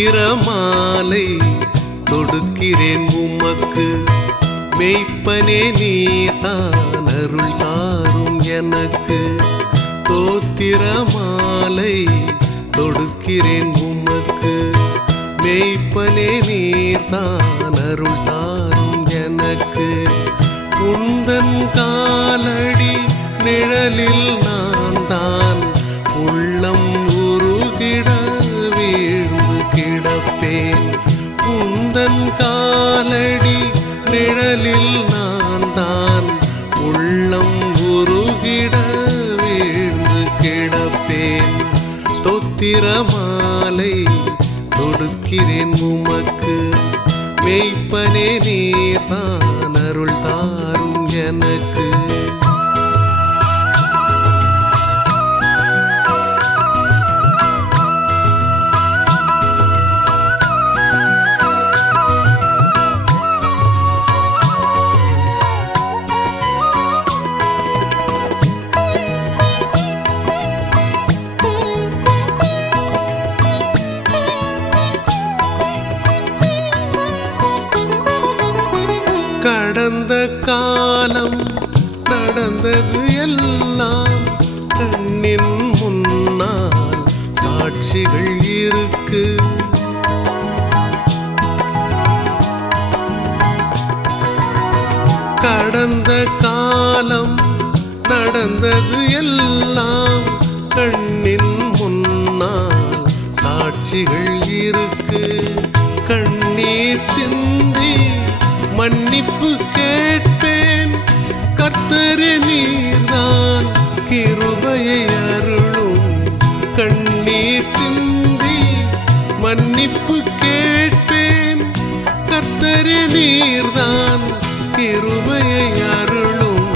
ஸ்தோத்திர மாலை தொடுக்கிறேன் உமக்கு. மெய்ப்பனே நீதான் அருள் தாரும் எனக்கு. ஸ்தோத்திர மாலை தொடுக்கிறேன் உமக்கு. மெய்ப்பனே நீதான் அருள் தாரும் எனக்கு. உந்தன் காலடி நிழலில் நான் தான் உள்ளம் உருகிட வீழ்ந்து கிடப்பேன். உந்தன் காலடி நிழலில் நான் தான் உள்ளம் உருகிட வீழ்ந்து கிடப்பேன். ஸ்தோத்திர மாலை தொடுக்கிறேன் உமக்கு. மெய்ப்பனே நீதான் அருள் தாரும் எனக்கு. கடந்த காலம் நடந்தது எல்லாம் கண்ணின் முன்னால் சாட்சிகள் இருக்கு. கடந்த காலம் நடந்தது எல்லாம் கண்ணின் முன்னால் சாட்சிகள் இருக்கு. கண்ணீர் சிந்தி மன்னிப்பு கேட்பேன். கர்த்தரே நீர்தான் கிருபையை அருளும். கண்ணீர் சிந்தி மன்னிப்பு கேட்பேன். கர்த்தரே நீர்தான் கிருபையை அருளும்.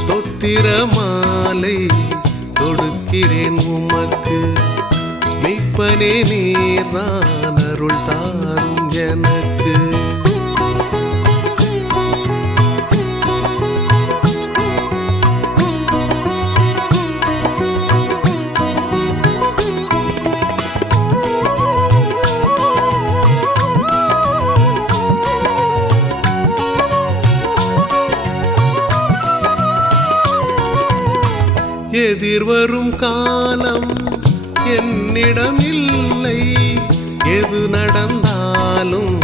ஸ்தோத்திர மாலை தொடுக்கிறேன் உமக்கு. மெய்ப்பனே நீர்தான் அருள் தாரும் எனக்கு. எதிர்வரும் காலம் என்னிடம் இல்லை. எது நடந்தாலும்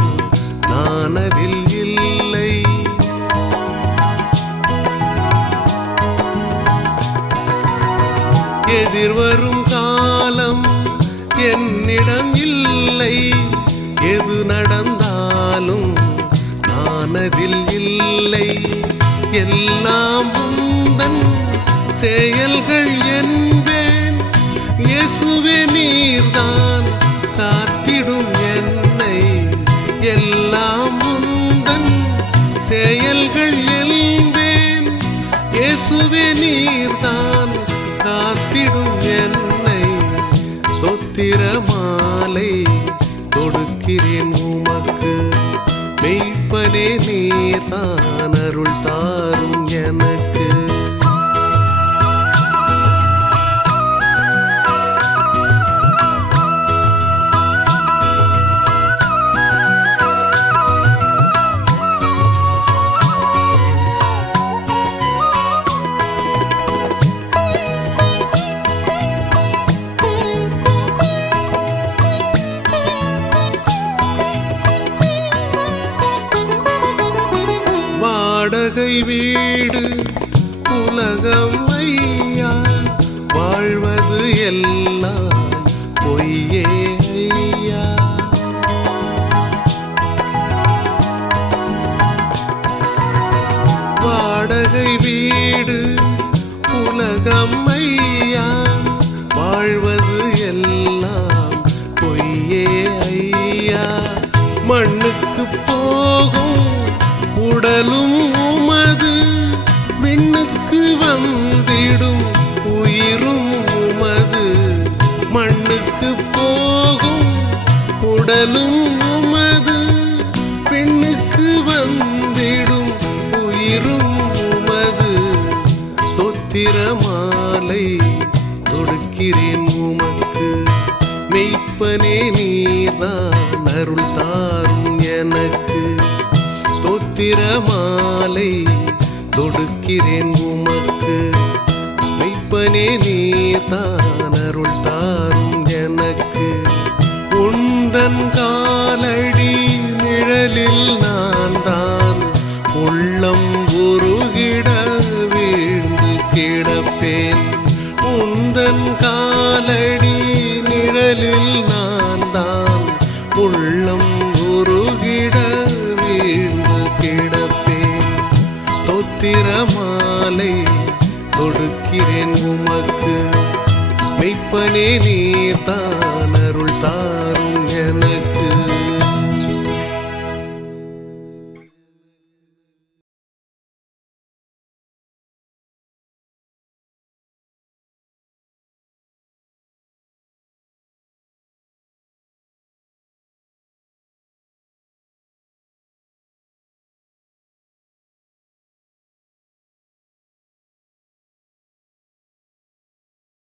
நான் அதில் இல்லை. எதிர்வரும் காலம் என்னிடம் இல்லை. எது நடந்தாலும் நான் அதில் இல்லை. எல்லாம் உந்தன் செயல்கள் என்பேன். இயேசுவே நீர்தான் காத்திடும் என்னை. எல்லாம் உந்தன் செயல்கள் என்பேன். இயேசுவே நீர்தான் காத்திடும் என்னை. ஸ்தோத்திர மாலை தொடுக்கிறேன் உமக்கு. மெய்ப்பனே நீர்தான் அருள் தாரும் எனக்கு. வாடகை வீடு உலகம் ஐயா. வாழ்வது எல்லாம் பொய்யே ஐயா. வாடகை வீடு உலகம் ஐயா. வாழ்வது எல்லாம் பொய்யே ஐயா. மண்ணுக்கு போகும் உடலும் உமது. விண்ணுக்கு வந்திடும் உயிரும் உமது. மண்ணுக்கு போகும் உடலும் உமது. விண்ணுக்கு வந்திடும் உயிரும் உமது. ஸ்தோத்திர மாலை தொடுக்கிறேன் உமக்கு. மெய்ப்பனே நீதான் ஸ்தோத்திர மாலை தொடுக்கிறேன் உமக்கு. மெய்ப்பனே நீர்தான் அருள் தாரும் எனக்கு. உந்தன் காலடி நிழலில் நான் தான் உள்ளம் உருகிட வீழ்ந்து கிடப்பேன். உந்தன் காலடி நிழலில் நான் தான் உள்ளம் உருகிட வீழ்ந்து கிடப்பேன். ஸ்தோத்திர மாலை தொடுக்கிறேன் உமக்கு. மெய்ப்பனே நீர்தான்